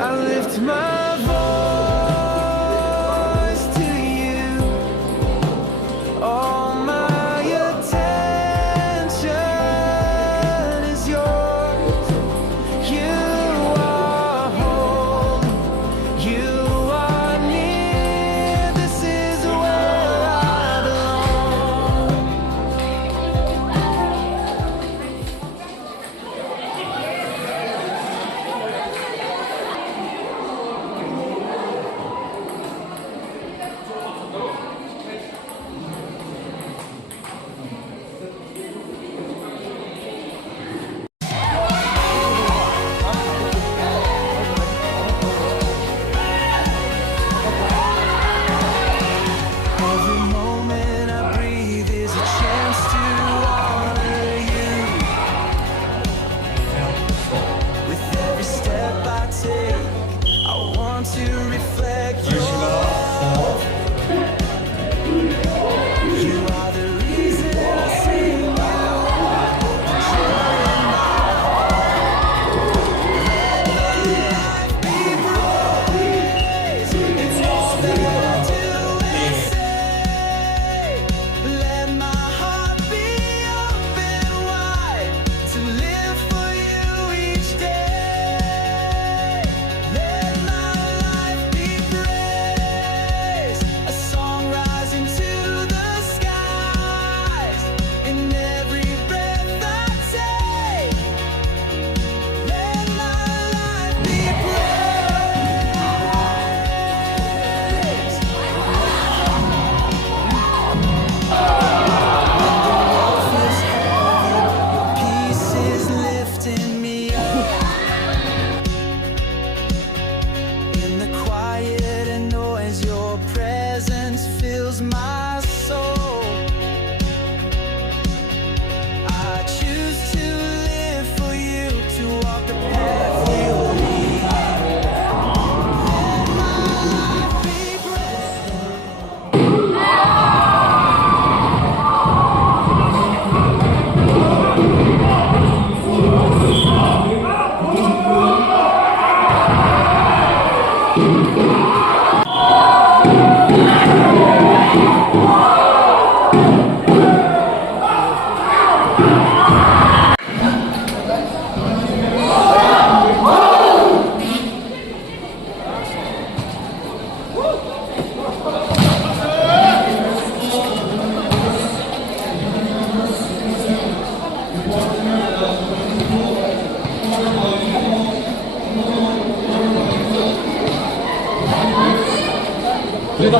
I lift my voice to you. All my attention is yours. You are home. You are near. This is where I belong. Every moment I breathe is a chance to honor you. With every step I take, I want to reflect your love. You are the reason I sing you. Joy in my heart. Let my life be praised. It's all that I do and say. Let my heart be open wide to live for you each day. Let my life be praised, a song rising to the skies. In every breath I take, let my life be praised. Feels heavy, your peace is lifting me up. In the quiet and noise, your presence fills my soul. I choose to live for you, to walk the path you lead. Let my life be praised. 이거